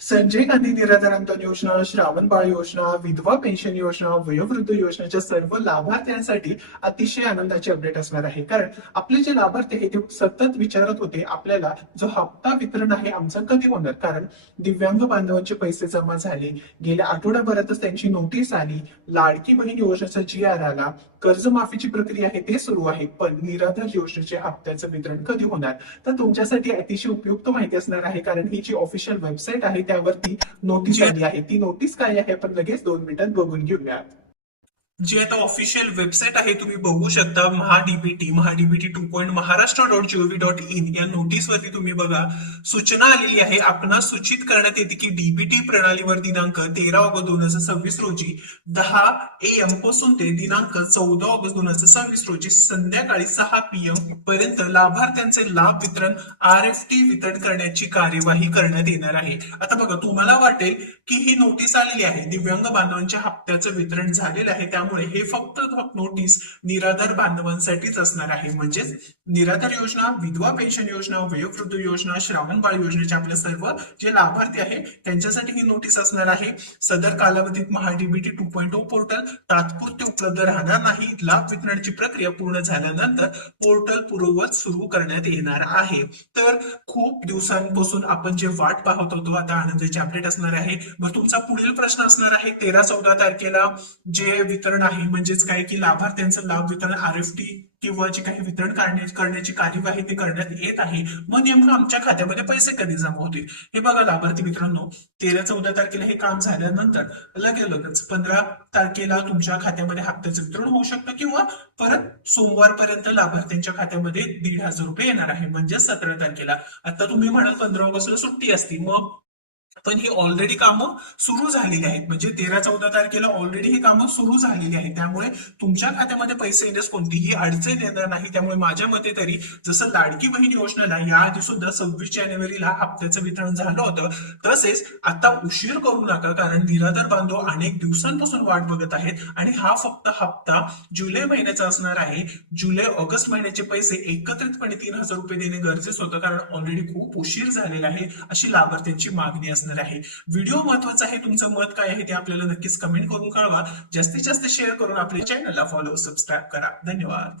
संजय गांधी निराधार अनुदान योजना, श्रावण बाळ योजना, विधवा पेन्शन योजना, वयोवृद्ध योजनेच्या सर्व लाभार्थ्यांसाठी अतिशय आनंदाची अपडेट असणार आहे. कारण आपले जे लाभार्थी आहेत ते सतत विचारत होते आपल्याला जो हप्ता वितरण आहे आमचं कधी होणार. कारण दिव्यांग बांधवांचे पैसे जमा झाले, गेल्या आठवड्याभरातच त्यांची नोटीस आली, लाडकी बहीण योजनेचा GR आला, कर्जमाफीची प्रक्रिया आहे ते सुरू आहे, पण निराधार योजनेचे हप्त्याचं वितरण कधी होणार. तर तुमच्यासाठी अतिशय उपयुक्त माहिती असणार आहे. कारण ही जी ऑफिशियल वेबसाईट आहे त्यावरती नोटीस आली आहे. ती नोटीस काय आहे आपण लगेच 2 मिनिटात बघून घेऊया. जी आता ऑफिशियल वेबसाईट आहे तुम्ही बघू शकता, महाडीबीटी 2.महाराष्ट्र.gov.in या नोटीसवरती तुम्ही बघा सूचना आलेली आहे. आपणास सूचित करण्यात येते की डीबीटी प्रणालीवर दिनांक 13 ऑगस्ट 2026 रोजी 10 AM पासून ते दिनांक 14 ऑगस्ट 2026 रोजी संध्याकाळी 6 PM पर्यंत लाभार्थ्यांचे लाभ वितरण RFT वितरण करण्याची कार्यवाही करण्यात येणार आहे. आता बघा तुम्हाला वाटेल की ही नोटीस आलेली आहे, दिव्यांग बांधवांच्या हप्त्याचं वितरण झालेलं आहे, त्यामुळे हे फक्त नोटीस निराधार बांधवांसाठीच असणार आहे. म्हणजेच निराधार योजना, विधवा पेन्शन योजना, वयोवृद्ध योजना, श्रावण बाळ योजनेचे आपले सर्व जे लाभार्थी आहे त्यांच्यासाठी ही नोटीस असणार आहे. सदर कालावधीत महाडीबीटी 2.0 पोर्टल तात्पुरते उपलब्ध राहणार नाही. लाभ वितरणाची प्रक्रिया पूर्ण झाल्यानंतर पोर्टल पूर्ववत सुरू करण्यात येणार आहे. तर खूप दिवसांपासून आपण जे वाट पाहत होतो आता आनंदाची अपडेट असणार आहे. मग तुमचा पुढील प्रश्न असणार आहे 13-14 तारखेला जे वितरण आहे म्हणजेच काय की लाभार्थ्यांचं लाभ वितरण RFT किंवा जे काही वितरण करण्याची कार्यवाही ते करण्यात येत आहे, मग नेमकं आमच्या खात्यामध्ये पैसे कधी जमा होतील. हे बघा लाभार्थी मित्रांनो, 13-14 तारखेला हे काम झाल्यानंतर लगेच 15 तारखेला तुमच्या खात्यामध्ये हप्त्याचं वितरण होऊ शकतं किंवा परत सोमवारपर्यंत लाभार्थ्यांच्या खात्यामध्ये 1,500 रुपये येणार आहे. म्हणजे 17 तारखेला. आता तुम्ही म्हणाल 15 ऑगस्टला सुट्टी असती, मग पण ही ऑलरेडी कामं सुरू झालेली आहेत. म्हणजे 13-14 तारखेला ऑलरेडी ही कामं सुरू झालेली आहेत, त्यामुळे तुमच्या खात्यामध्ये पैसे येण्यास कोणतीही अडचण येणार नाही. त्यामुळे माझ्या मते तरी जसं लाडकी बहीण योजनेला याआधी सुद्धा 26 जानेवारीला हप्त्याचं वितरण झालं होतं, तसेच आता उशीर करू नका. कारण निराधार बांधव अनेक दिवसांपासून वाट बघत आहेत आणि हा फक्त हप्ता जुलै महिन्याचा असणार आहे. जुलै ऑगस्ट महिन्याचे पैसे एकत्रितपणे 3,000 रुपये देणे गरजेचं होतं, कारण ऑलरेडी खूप उशीर झालेला आहे अशी लाभार्थ्यांची मागणी असणार आहे. व्हिडिओ महत्वाचा आहे, तुमचं मत काय आहे ते आपल्याला नक्कीच कमेंट करून कळवा. जास्तीत जास्त शेअर करून आपल्या चॅनलला फॉलो सबस्क्राईब करा. धन्यवाद.